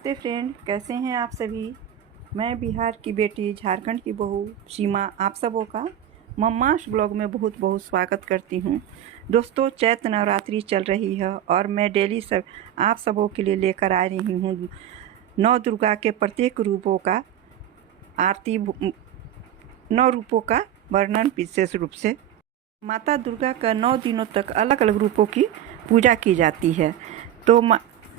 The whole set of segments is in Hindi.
नमस्ते फ्रेंड, कैसे हैं आप सभी। मैं बिहार की बेटी, झारखंड की बहू सीमा आप सबों का मम्मास ब्लॉग में बहुत बहुत स्वागत करती हूं। दोस्तों, चैत्र नवरात्रि चल रही है और मैं डेली सब आप सबों के लिए लेकर आ रही हूं नौ दुर्गा के प्रत्येक रूपों का आरती, 9 रूपों का वर्णन विशेष रूप से। माता दुर्गा का 9 दिनों तक अलग अलग रूपों की पूजा की जाती है। तो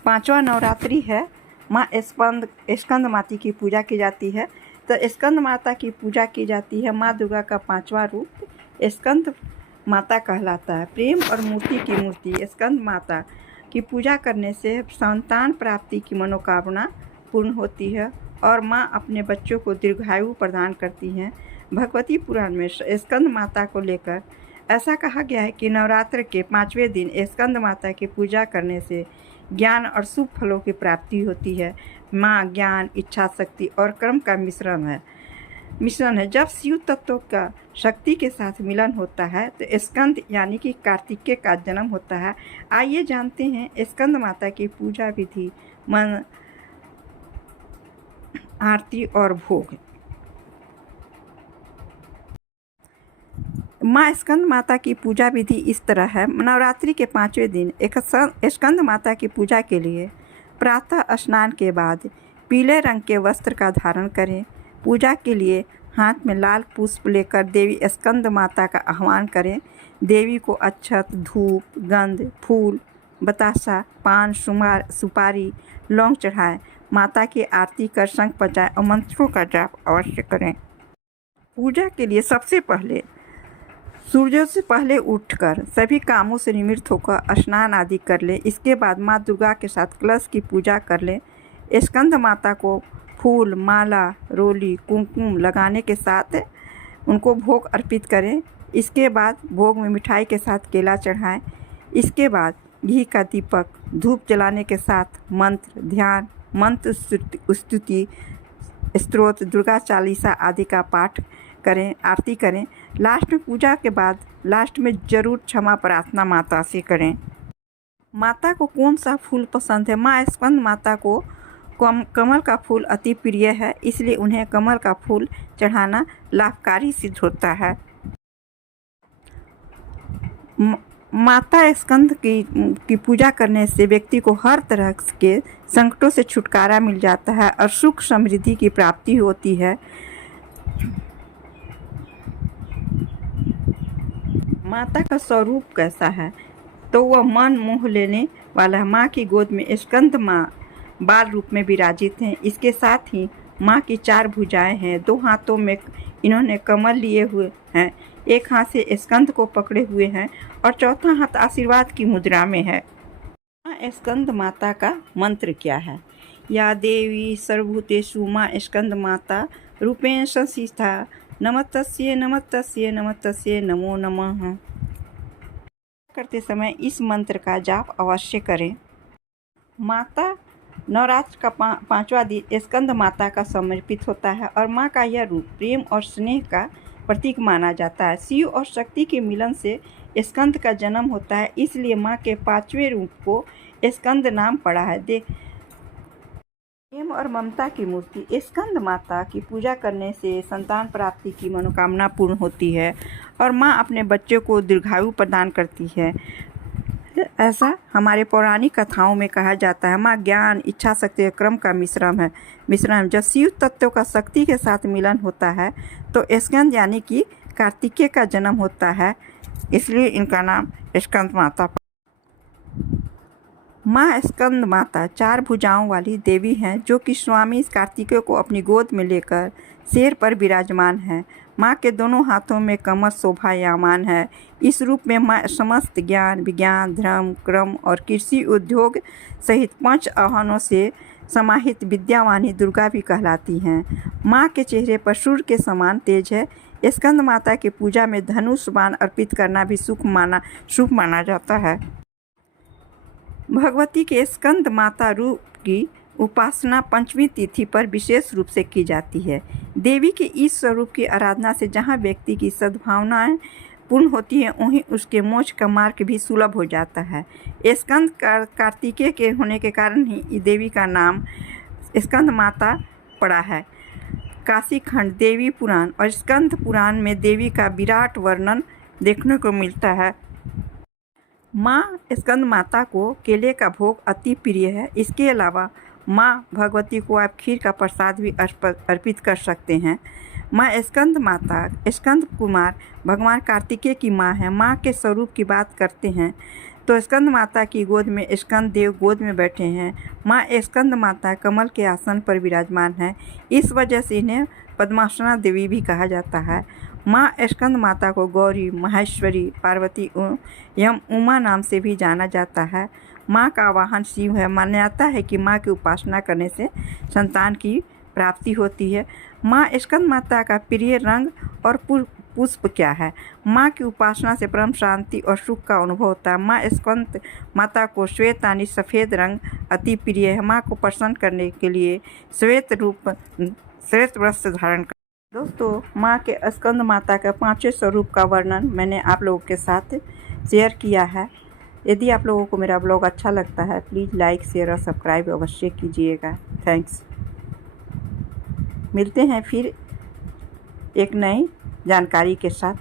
पांचवा नवरात्रि है, माँ स्कंद माता की पूजा की जाती है। तो स्कंद माता की पूजा की जाती है। माँ दुर्गा का 5वां रूप स्कंद माता कहलाता है। प्रेम और मूर्ति की मूर्ति स्कंद माता की पूजा करने से संतान प्राप्ति की मनोकामना पूर्ण होती है और माँ अपने बच्चों को दीर्घायु प्रदान करती हैं। भगवती पुराण में स्कंद माता को लेकर ऐसा कहा गया है कि नवरात्र के 5वें दिन स्कंद माता की पूजा करने से ज्ञान और शुभ फलों की प्राप्ति होती है। माँ ज्ञान, इच्छा शक्ति और कर्म का मिश्रण है। जब शिव तत्व का शक्ति के साथ मिलन होता है तो स्कंद यानी कि कार्तिकेय का जन्म होता है। आइए जानते हैं स्कंद माता की पूजा विधि, मन, आरती और भोग। माँ स्कंद माता की पूजा विधि इस तरह है। नवरात्रि के 5वें दिन स्कंद माता की पूजा के लिए प्रातः स्नान के बाद पीले रंग के वस्त्र का धारण करें। पूजा के लिए हाथ में लाल पुष्प लेकर देवी स्कंद माता का आह्वान करें। देवी को अक्षत, धूप, गंध, फूल, बतासा, पान, सुपारी, लौंग चढ़ाएं। माता की आरती कर शंख बजाएं और मंत्रों का जाप अवश्य करें। पूजा के लिए सबसे पहले सूर्योदय से पहले उठकर सभी कामों से निवृत्त होकर स्नान आदि कर लें। इसके बाद माँ दुर्गा के साथ कलश की पूजा कर लें। स्कंद माता को फूल, माला, रोली, कुमकुम लगाने के साथ उनको भोग अर्पित करें। इसके बाद भोग में मिठाई के साथ केला चढ़ाएं। इसके बाद घी का दीपक, धूप जलाने के साथ मंत्र, ध्यान, मंत्र स्तुति, स्तोत्र, दुर्गा चालीसा आदि का पाठ करें, आरती करें। लास्ट में पूजा के बाद लास्ट में जरूर क्षमा प्रार्थना माता से करें। माता को कौन सा फूल पसंद है? माँ स्कंद माता को कमल का फूल अति प्रिय है, इसलिए उन्हें कमल का फूल चढ़ाना लाभकारी सिद्ध होता है। माता स्कंद की पूजा करने से व्यक्ति को हर तरह के संकटों से छुटकारा मिल जाता है और सुख समृद्धि की प्राप्ति होती है। माता का स्वरूप कैसा है? तो वह मन मोह लेने वाला है। माँ की गोद में स्कंद माँ बाल रूप में विराजित हैं। इसके साथ ही माँ की 4 भुजाएं हैं। 2 हाथों में इन्होंने कमल लिए हुए हैं, एक हाथ से स्कंद को पकड़े हुए हैं और चौथा हाथ आशीर्वाद की मुद्रा में है। माँ स्कंद माता का मंत्र क्या है? या देवी सर्वभूतेषु माँ स्कंद माता रूपेण संस्थिता नमस्तस्यै नमस्तस्यै नमस्तस्यै नमो नमः। करते समय इस मंत्र का जाप अवश्य करें। माता नवरात्र का 5वां दिन स्कंद माता का समर्पित होता है और माँ का यह रूप प्रेम और स्नेह का प्रतीक माना जाता है। शिव और शक्ति के मिलन से स्कंद का जन्म होता है, इसलिए माँ के 5वें रूप को स्कंद नाम पड़ा है। प्रेम और ममता की मूर्ति स्कंद माता की पूजा करने से संतान प्राप्ति की मनोकामना पूर्ण होती है और माँ अपने बच्चों को दीर्घायु प्रदान करती है। ऐसा हमारे पौराणिक कथाओं में कहा जाता है। माँ ज्ञान, इच्छा शक्ति और कर्म का मिश्रण है। जब शिव तत्व का शक्ति के साथ मिलन होता है तो स्कंद यानी कि कार्तिकेय का जन्म होता है, इसलिए इनका नाम स्कंद माता। माँ स्कंद माता 4 भुजाओं वाली देवी हैं जो कि स्वामी कार्तिकेय को अपनी गोद में लेकर शेर पर विराजमान है। माँ के दोनों हाथों में कमल शोभायमान है। इस रूप में माँ समस्त ज्ञान, विज्ञान, धर्म, कर्म और कृषि उद्योग सहित 5 आह्वानों से समाहित विद्यावानी दुर्गा भी कहलाती हैं। माँ के चेहरे पर सूर्य के समान तेज है। स्कंद माता की पूजा में धनुष बाण अर्पित करना भी शुभ माना जाता है। भगवती के स्कंद माता रूप की उपासना 5वीं तिथि पर विशेष रूप से की जाती है। देवी के इस स्वरूप की आराधना से जहाँ व्यक्ति की सद्भावनाएं पूर्ण होती हैं, वहीं उसके मोक्ष का मार्ग भी सुलभ हो जाता है। स्कंद कार्तिकेय के होने के कारण ही देवी का नाम स्कंद माता पड़ा है। काशी खंड देवी पुराण और स्कंद पुराण में देवी का विराट वर्णन देखने को मिलता है। माँ स्कंद माता को केले का भोग अति प्रिय है। इसके अलावा माँ भगवती को आप खीर का प्रसाद भी अर्पित कर सकते हैं। माँ स्कंद माता स्कंद कुमार भगवान कार्तिकेय की माँ है। माँ के स्वरूप की बात करते हैं तो स्कंद माता की गोद में स्कंद देव गोद में बैठे हैं। माँ स्कंद माता कमल के आसन पर विराजमान है। इस वजह से इन्हें पद्मासना देवी भी कहा जाता है। माँ स्कंद माता को गौरी, माहेश्वरी, पार्वती एवं उमा नाम से भी जाना जाता है। माँ का वाहन शिव है। मान्यता है कि माँ की उपासना करने से संतान की प्राप्ति होती है। माँ स्कंद माता का प्रिय रंग और पुष्प क्या है? माँ की उपासना से परम शांति और सुख का अनुभव होता है। माँ स्कंद माता को श्वेत यानी सफ़ेद रंग अति प्रिय है। माँ को प्रसन्न करने के लिए श्वेत वस्त्र धारण कर। दोस्तों, माँ के स्कंद माता का 5 स्वरूप का वर्णन मैंने आप लोगों के साथ शेयर किया है। यदि आप लोगों को मेरा ब्लॉग अच्छा लगता है प्लीज़ लाइक, शेयर और सब्सक्राइब अवश्य कीजिएगा। थैंक्स। मिलते हैं फिर एक नई जानकारी के साथ।